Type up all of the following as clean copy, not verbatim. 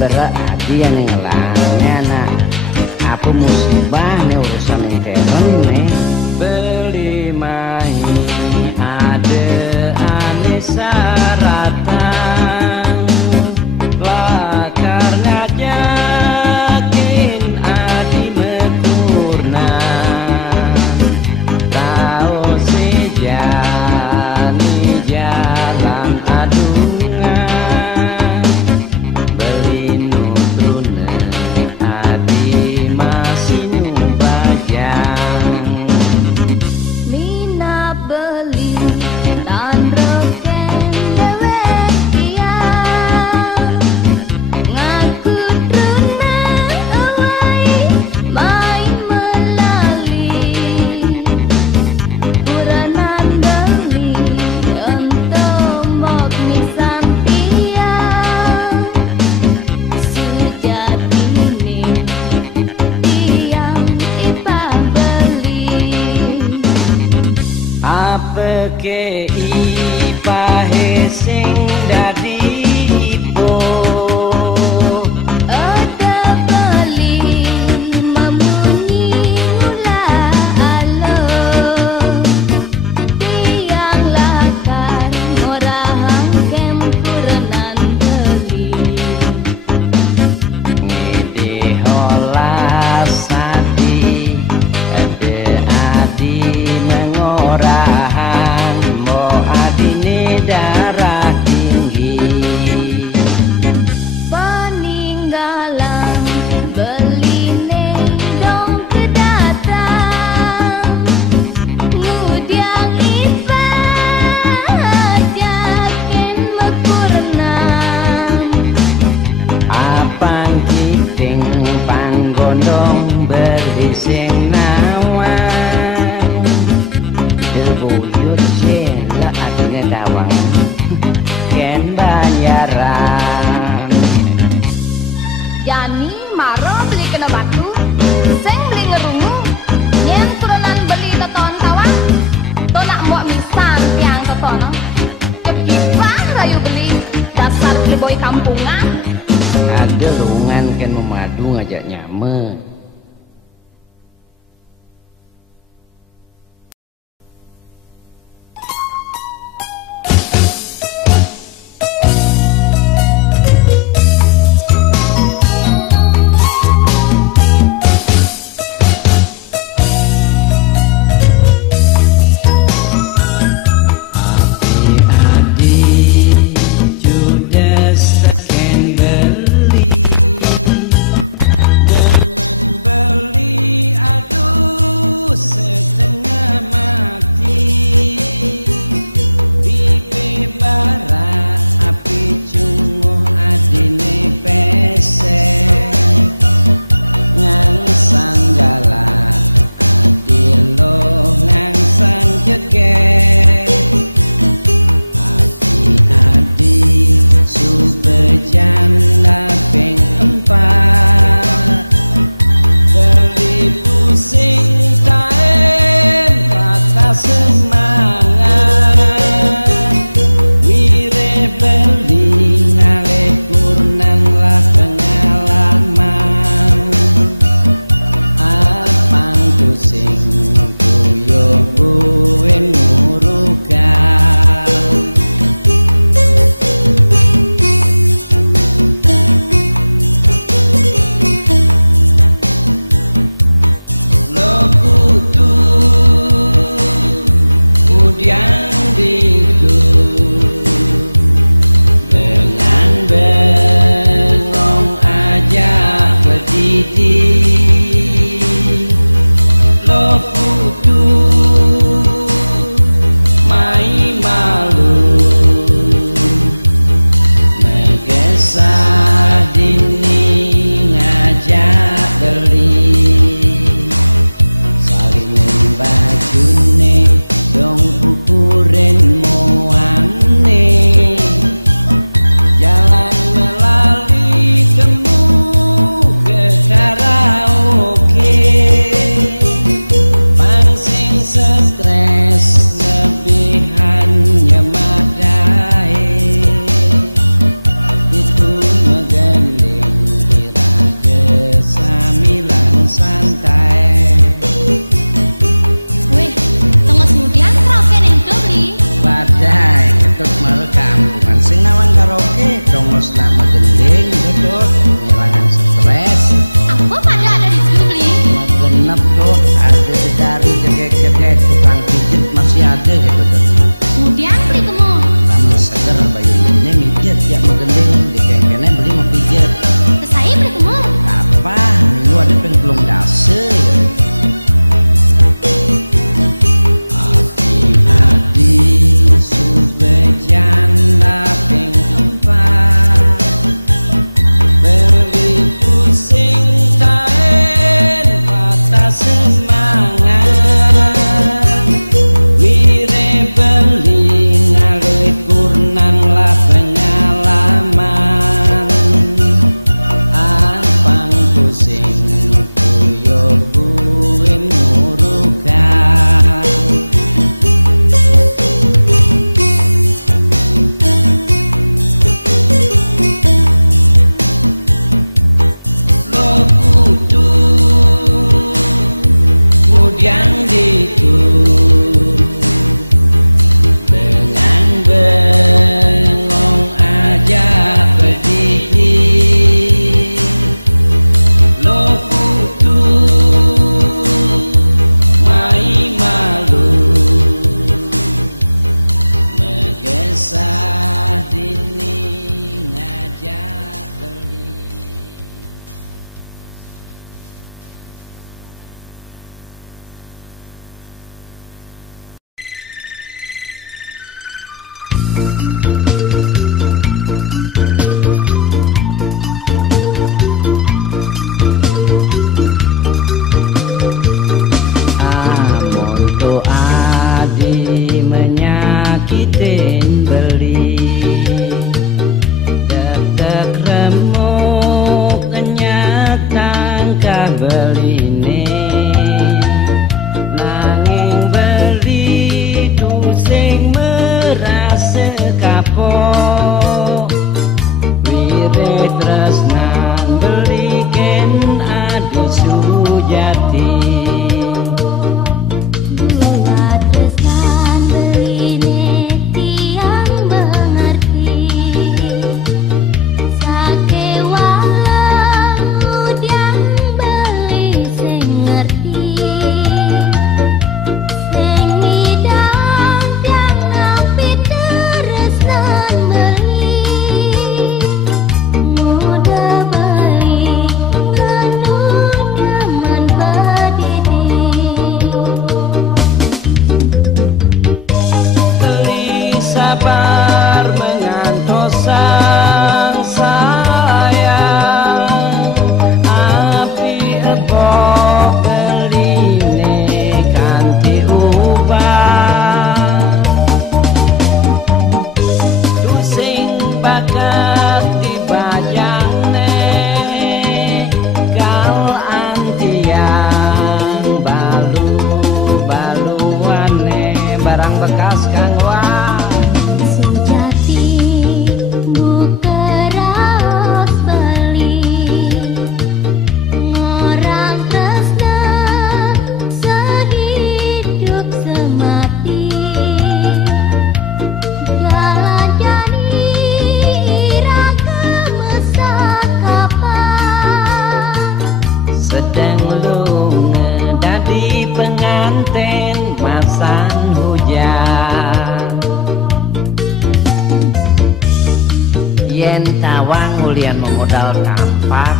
berat dia nih ngelangnya nak apa musibah nih urusan yang keren nih beli mahi ada aneh saratan lah karena yakin adi mekurna tahu sejani jalan adungan beli nutruna adi masih nubajang Mina beli tan reken dewek dia ngaku truna awai main melali puranan beli untuk mok misantia sejatine tiang ipah beli apa ke ipahe sing dadi ipo ada beli memunyi mula alo tiang lakar ngorahang kempurenan beli ngide holas adi ada adi mengorahan mo adine darah tinggi peninggalan beline dong kedatang ngudiang ifat yakin mekurnang apang kiting panggondong berising nawan debuyur sela adanya dawang ken bayaran Yani maro beli kena batu seng beli ngerungu nyeng turunan beli toton tawang to nak mbok misan tiang totono kepipang rayu beli dasar playboy kampungan ada lungan ken memadu ngajak nyame adik Judas tekan beli dengan bakat dibajane kal antiang balu-baluane barang bekas kang wah sejati bukeras beli ngorang tresna sehidup semati jalan jani ira kemesak kapan sedang lunge dadi penganten masan hujan yen tawang ulian memodal kampak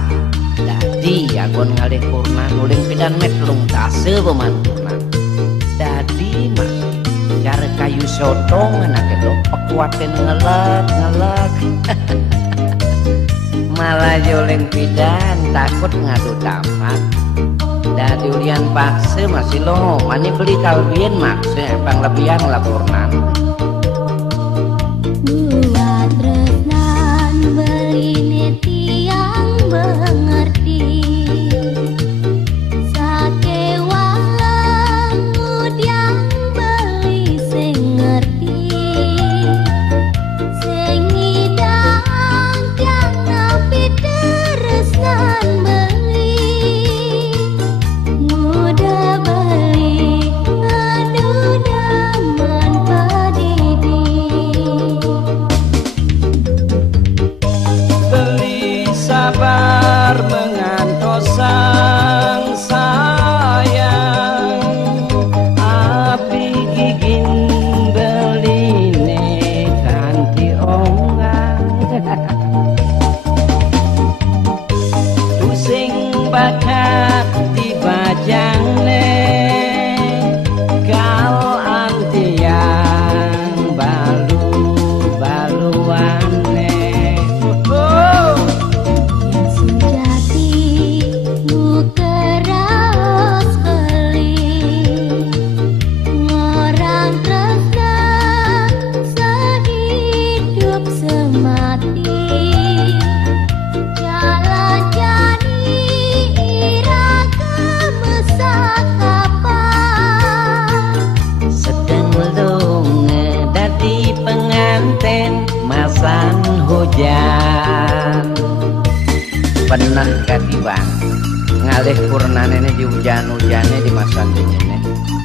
dadi agon ngalih kurna nuling pidan metlung tase pemantuna dadi mas cara kayu sotong anak itu pekuatin ngelek malah joleng pidan takut ngadu tamat dadi ulian paksa masih lo mani beli kalbien maksudnya panglebihan laporan buat tresnan beli tiang mengerti sakewalang mudiang beli sing ngerti sing ngidang tiang napi tresnan beli muda beli ngadu daman padidi beli sabar mengantos sang sayang api giging beline kanti ongan pusing bakat dibajane kal antiang balu-baluane sejati bukeras beli ngorang tresna sehidup semati jalan jani ira kemesak kapan sedang lunge dadi penganten masan hujan penan katibang ngalih purnane di hujan-hujannya di masan dinginnya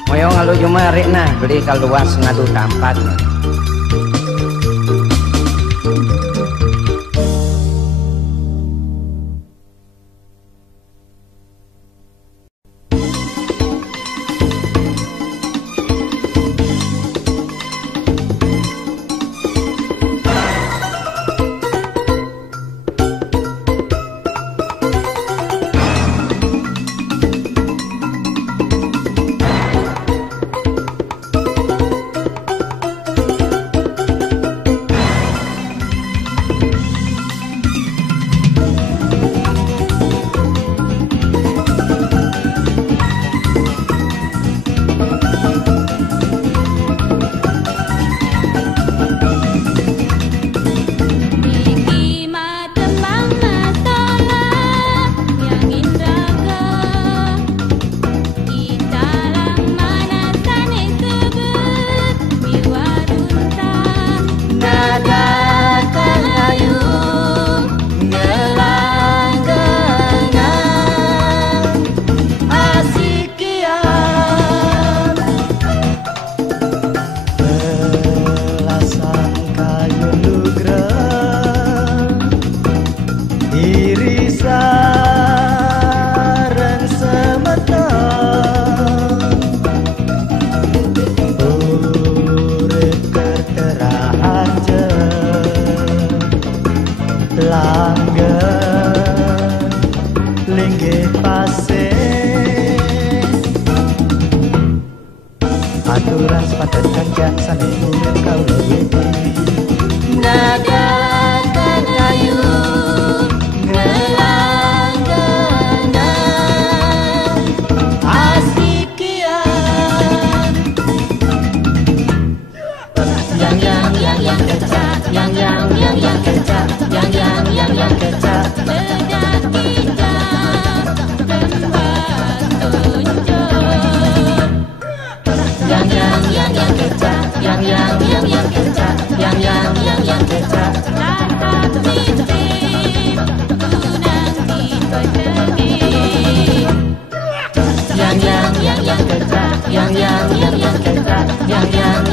moyong ngalu jumari nah beli kaluas ngadu tampat aturan sepatut kerja sambil urut kau lebih nada kayu ngelanggana asikian yang cacat yang yang kecak, yang kecak. Yang kecak, yang kecak, yang kecak. Tatap titik, ku nanti pergi. Yang kecak, yang kecak,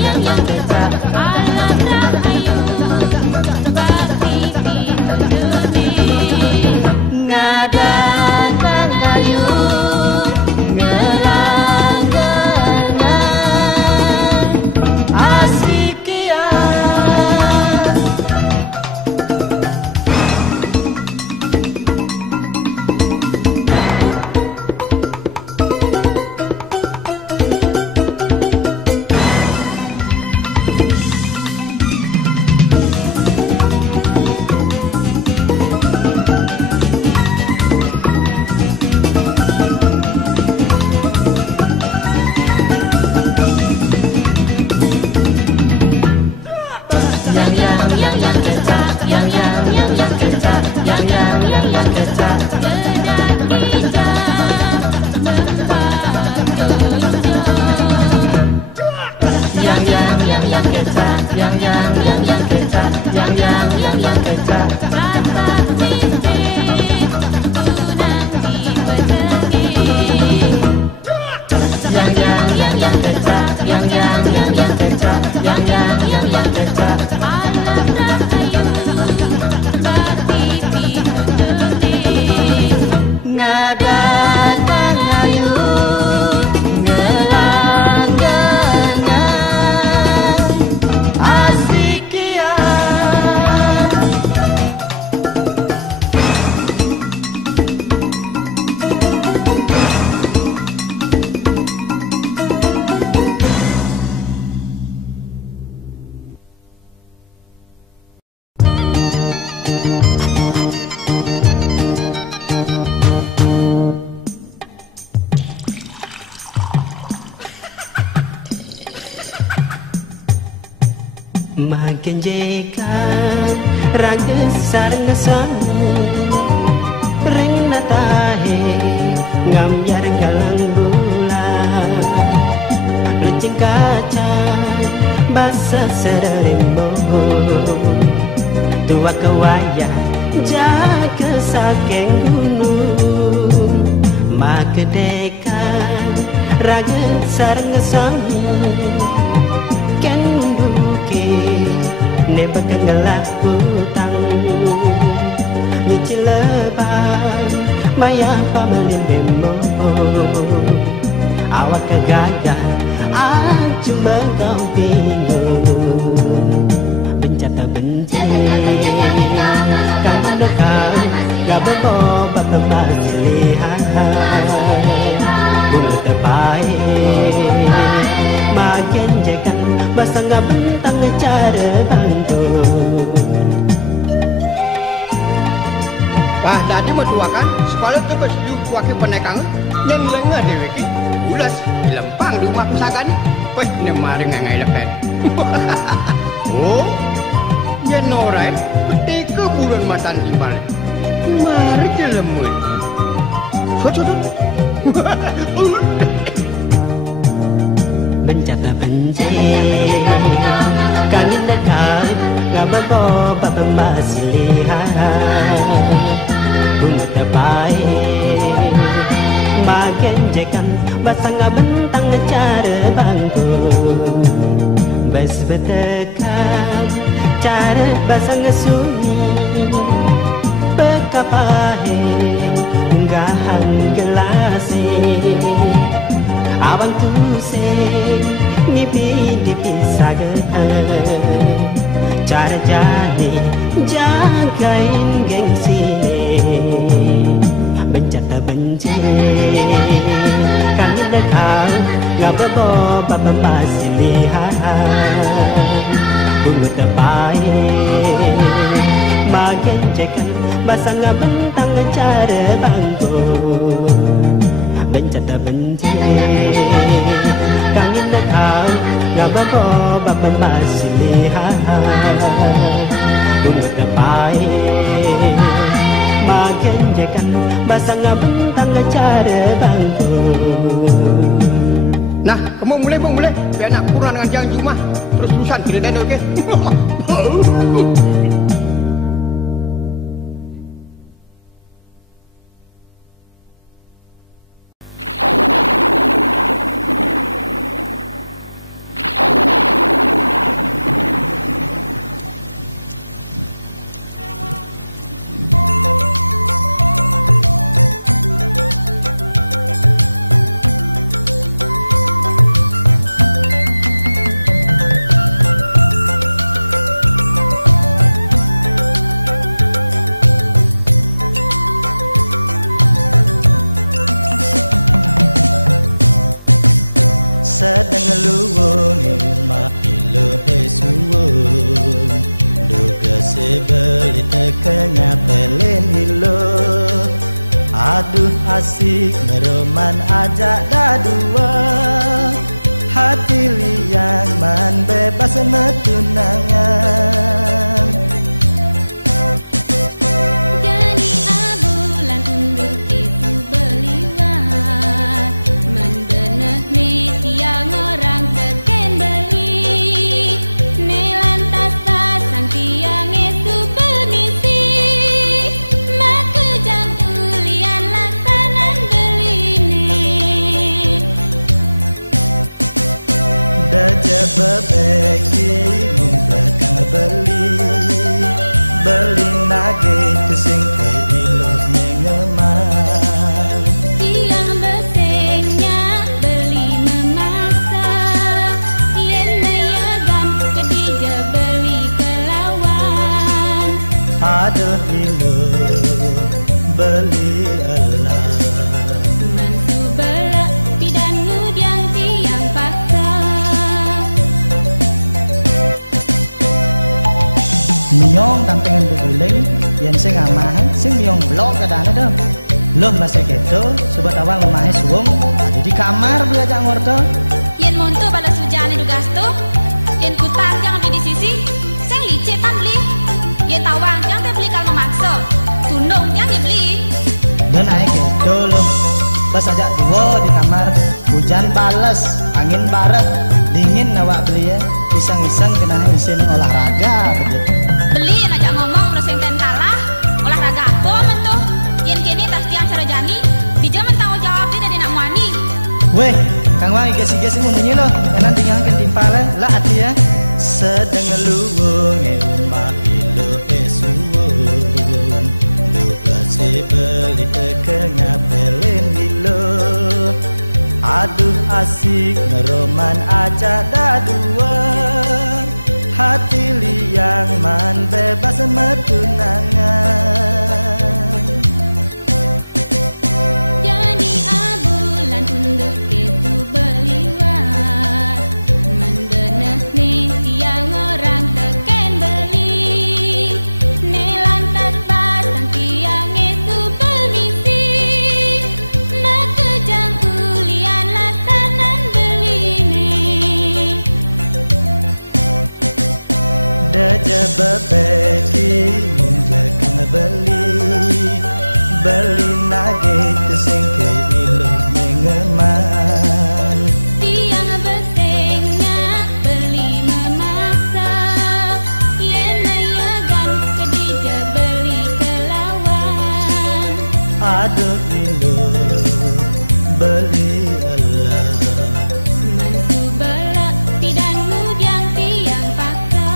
yang kecak. Alam rahayu, bakti pitujuni. Ngadan kayu ngelanggangan asik ya. Makin jekan raga sarang samu ring natahe ngambiar galang bulan lecing kaca basa serembo tua kewaya jaga saking gunung makin dekan raga sarang samu ne bakangalak utang nyicil lebang maya pamalimemo awak kegagal aku megau bingung bencata benci kamu dekat gak berboba masih lihat bulu terbaik makin jekan basang bentang cara bantu. Wah, jadi mertua kan sekolah tu bersetuju wakil penekang yang lengah dewe ki ulas lempang di rumah pesagan pas nemari ngai lepen. Oh, ya norai 3 bulan matan timbal. Mari jelemut. Socodo. Bencata benci kangen dekat gak berboba masih lihat bunga terbaik bagian jekan basang bentang cara bangku bes betekan cara basang sunyi pekapahe nggahan gelasi abang tu se ngipi dipisah cara jani jagain gengsi bencata benci kangen dekat gak berboba masih lihat bunga terbaik makin jekan basang bentang cara bangku bencata benci kangen dekat gak berboba masih lihat bunga terbaik sangat bentang cara bangku. Nah, kamu mulai. Biar nak kurang dengan jangan rumah. Terus-terusan kita dan okey. Sedang luwung mak ilo hesuwung duga sebeli tekenya pelen ilo. Aduh asik ngeroman ajak dadua hati liang man bebas metunangan. Bebeki mumpetang beli nage tu sing ke ilo mengemang. Tiang besengnya beli memasak, yen neyagan kedija beli kelawan. Aduh ilo beli Allah. Miong tampengan berguling, yang sing amahan, sing miong blok kadang ada. Loh masa gitu, sobat awal lemahnya suwung, ada di kamar belajar ngorto. Yen monto balas hujan itu gasto, yen kutar jangan beli di sisi, sing licet tan beli. Yen tawang jangan beli kalau memaksa, tundung jangan dibeli. Dan ayo gitu loh, pas ajak dua di kamar, hujan balas, angin barat, dingin awak beli ya, iseng-iseng kena isin olahraga begitu. Beli yang ajak ngomong terus yang ten kalah olahraga apa mentuh yen kini tas tiang cara jani dijaman tanggung jawab dia dari nak muani. Weh kang wang igas-igas mau nyanyi loh kanan tinggal kan timpal lah hati ya. Sedang luwung rumah ilo esuwung duga sebeli tekenya pelen ilo. Aduh asik ngeroman ajak dadua hati liang man bebas metunangan. Jadi abulan untuk itu beliwat mendenah nih tiang orang teken beli nelantas pasang tiang itu permisi makejang ulian lasanan beli nih. Deja bebeki munjakan beli nage kesing ke ilo mengemang. Tiang besengnya beli memasak, yen neyagan kedija beli kelawan. Aduh ilo beli Allah. Mensubala tidak mudiang tiang paksa.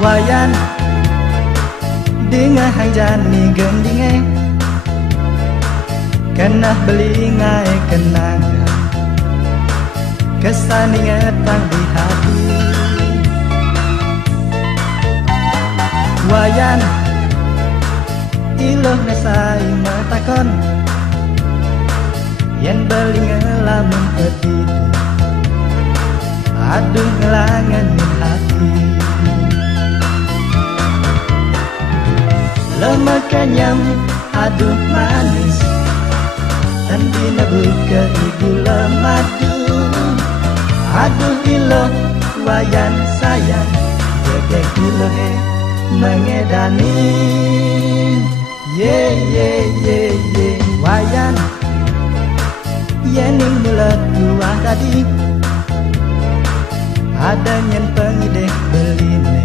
Wayan dengan hang jani gendinge kena beli ngai kenangan kesan ingetang di hati. Wayan iluh nesai matakon yen beli ngelamun petidu, aduh ngelanganin hati. Lemak kenyam, aduh manis, tandina buka ibu lemadu. Aduh iloh wayan sayang, jegek iloh mengedani. Ye ye ye ye wayan yening mulut tua tadi, ada nyen pengideh beline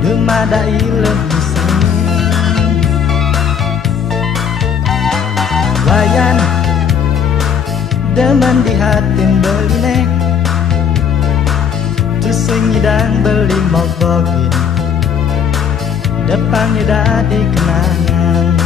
dumada iloh disini. Wayan demen di hatin beline, tusing idang beli mogogin, depannya dadi kenangan.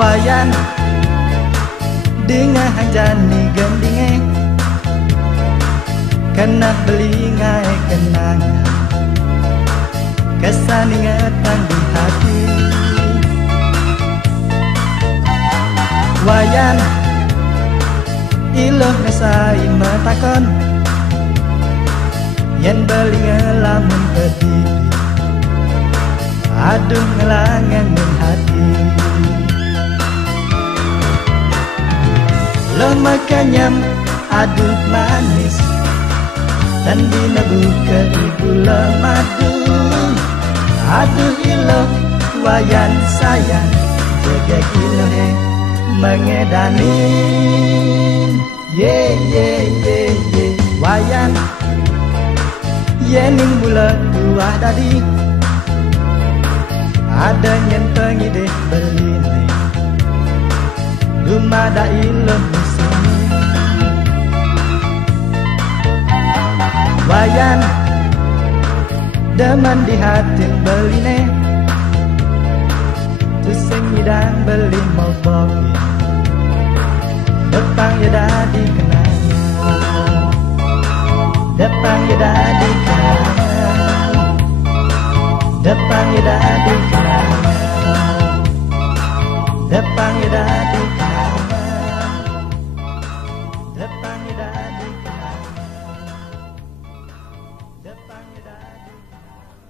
Wayan dengan jani gendinge, kena beli ngai kenangan, kesan ingetan di hati. Wayan iloh nesai matakon yen beli ngelamun pedidi, aduh ngelanganin hati. Lemak kenyam, aduh manis, tandina buka ibu lemadu. Aduh iloh wayan sayang, jegek iloh mengedani. Ye ye ye ye wayan yening mulut tua tadi, ada nyen pengideh beline dumada iloh disini. Wayan demen di hatin beline, tusing idang beli mogogin, depan ya dadi kenangan. Depan ya dadi kenangan, depan ya dadi kenangan, depan ya dadi kenangan, depan ya dadi kenangan, depan ya dadi kenangan.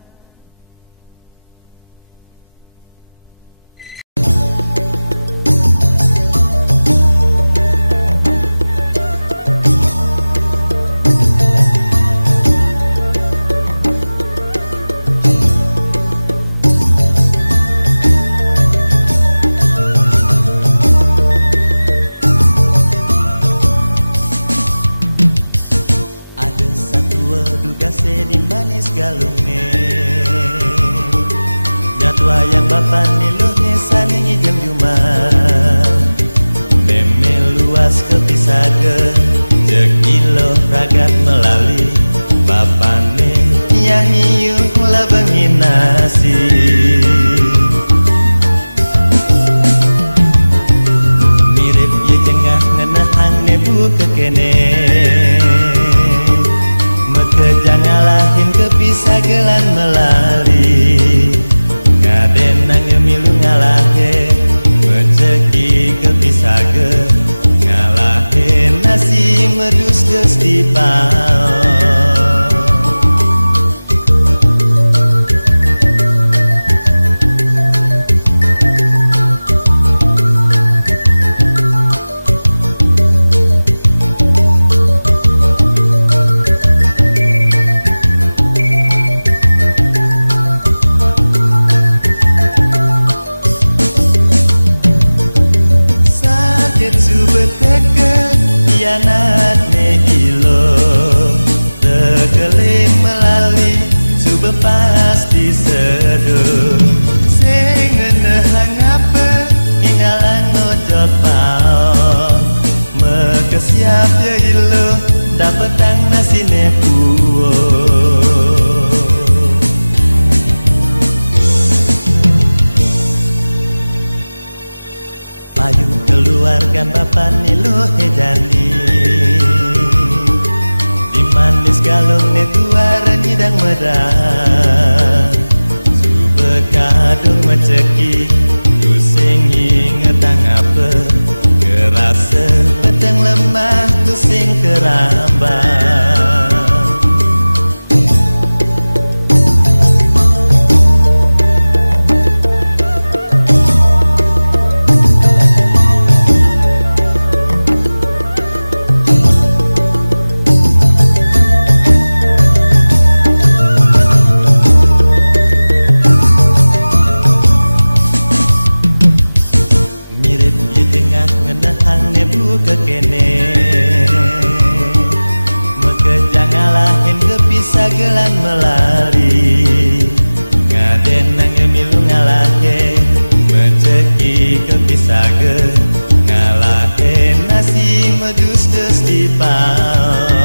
diseduh sing ngenehang apa inggalan ngojot pao mekesiap ya ilo dapetang nasine puo payu keluarkan bapak nilu hejani di manis galung ne tuara nyidang medang kadung meceki tusing ingetang apa kerasa petang lemah tusing kerambang gelan melari ngaden nang milu ngalahe menceki kepisage ngalahe nasi medus dus di pau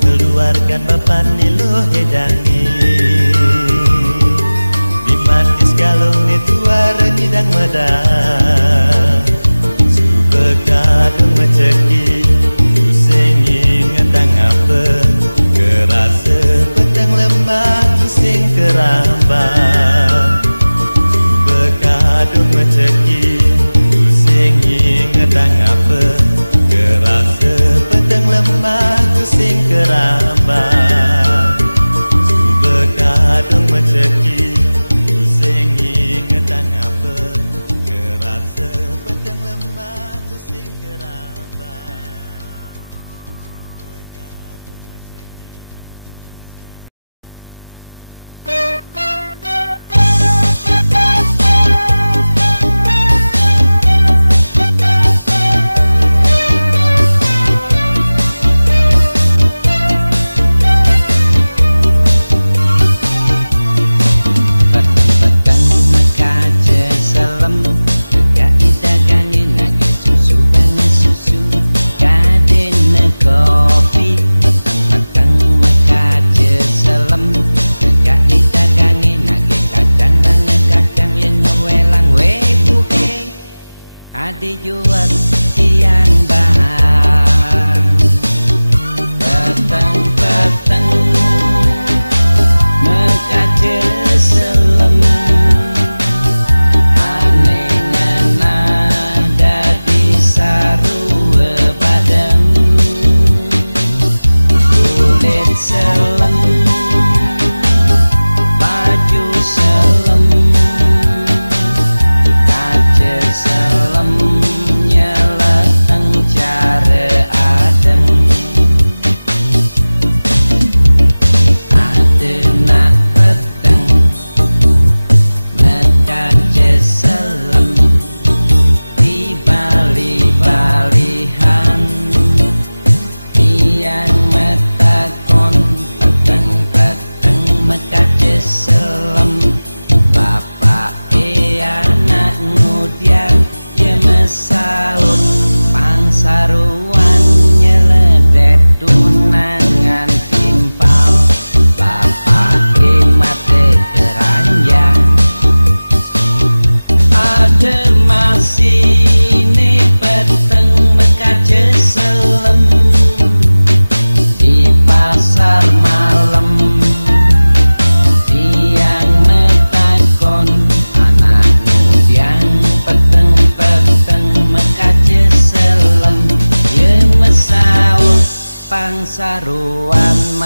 keluarkan bapak nilu hedani di manis galung ni tuara nyidang medang subekadung meceki pusing ingetang apa kerasa petang lemah pusing kerambang subekadung meceki pusing ingetang apa kerasa petang lemah pusing kerambang subekadung meceki pusing ingetang apa kerasa petang lemah pusing kerambang dijual siang bahang peteng-peteng mekace selem anehna dadi sarua badeng kulit selem baju selem kace selem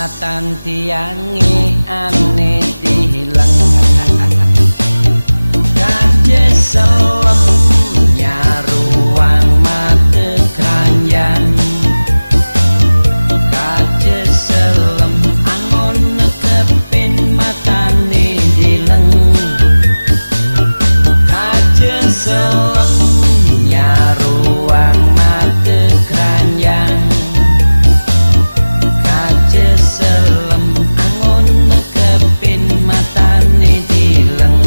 matan tiangi ane dihilang kaje selem nyaruang mata keranjang kaje selem angon nekepin matane dileng kaje selem nyaruang mata keranjang kaje selem angon nekepin matane dileng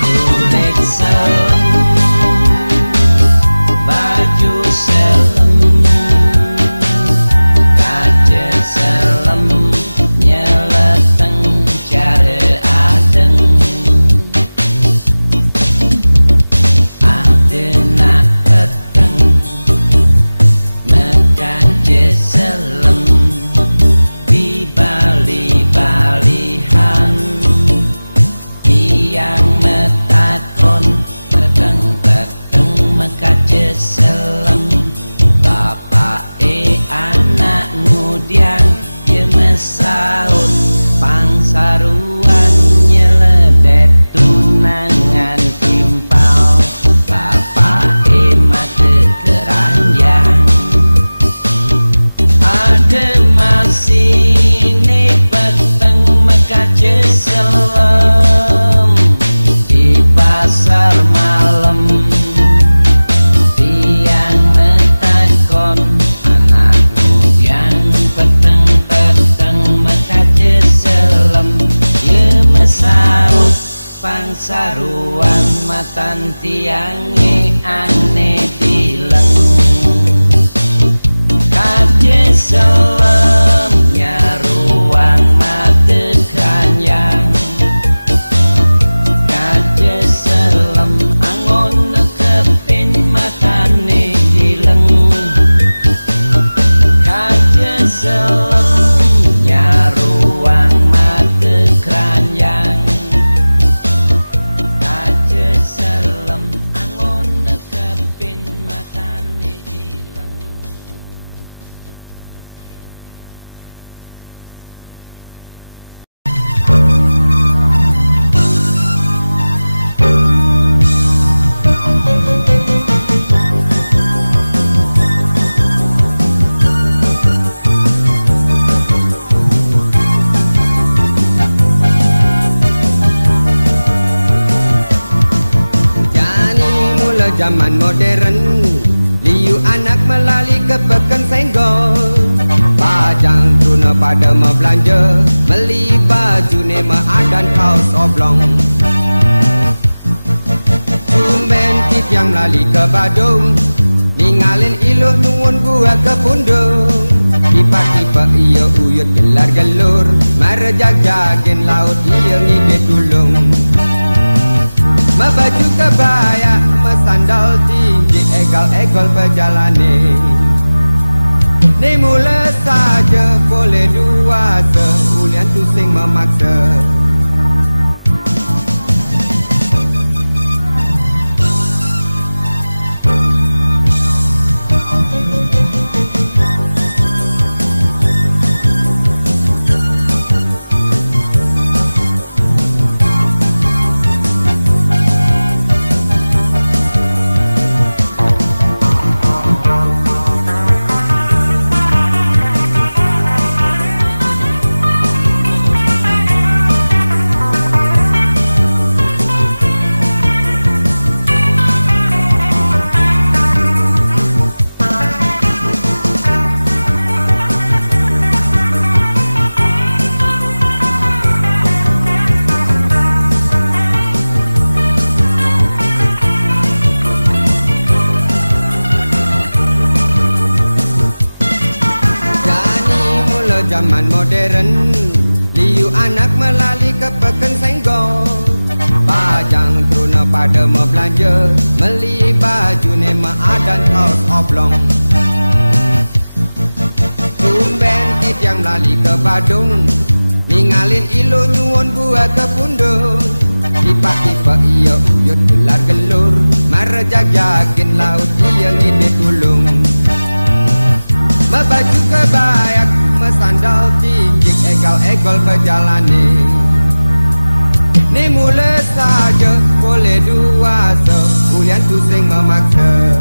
kulit selem baju selem kaje selem nyeleteng care adeng adena peteng mekaje selem di bali-balihan yang metakon peteng-peteng mekaje selem bapak anak ngudian ye mesaut pangsaruan nyeledet tunangan timpal bapak mate keranjang ada masih ini peteng mekaje selem di pasar malam tiang metakon anak ngudian peteng-peteng mekaje selem ye mesaut pangsaruan matan tiange ane dileng kaje selem nyaruang mata keranjang kaje selem angon nekepin matane dileng kaje selem nyaruang mata keranjang kaje selem angon nekepin matane dileng Jani mula zaman modern liu anak melali ke peken senggol pajang tuna pada membelanja beli baju nema adan kaos oblong tumben tit yang melali ke Badung ningalin iluh nungun buah ke pundung tiba-tiba ia uyut gelar gelur marejak jagin laut ia ngide tulung baju kebaya mesandal tinggi egal-egal berjalane ni mula saja boleh dua sehulian tusing memaksa zaman modern liu anak melali ke peken senggol pajang truna pada mau belanja beli baju nema adan kaos oblong ni tiang melali ke Badung, ningalin ilo nyuwun buah ke pundung. Tiba-tiba iya uyut gelar gelur, mara jagakin laut iya ngide tulung. Membaju kebayak, mesandal tinggi, egal-egal berjalani. Ni mula saja boleh dua se, ulian tu sing memaksa.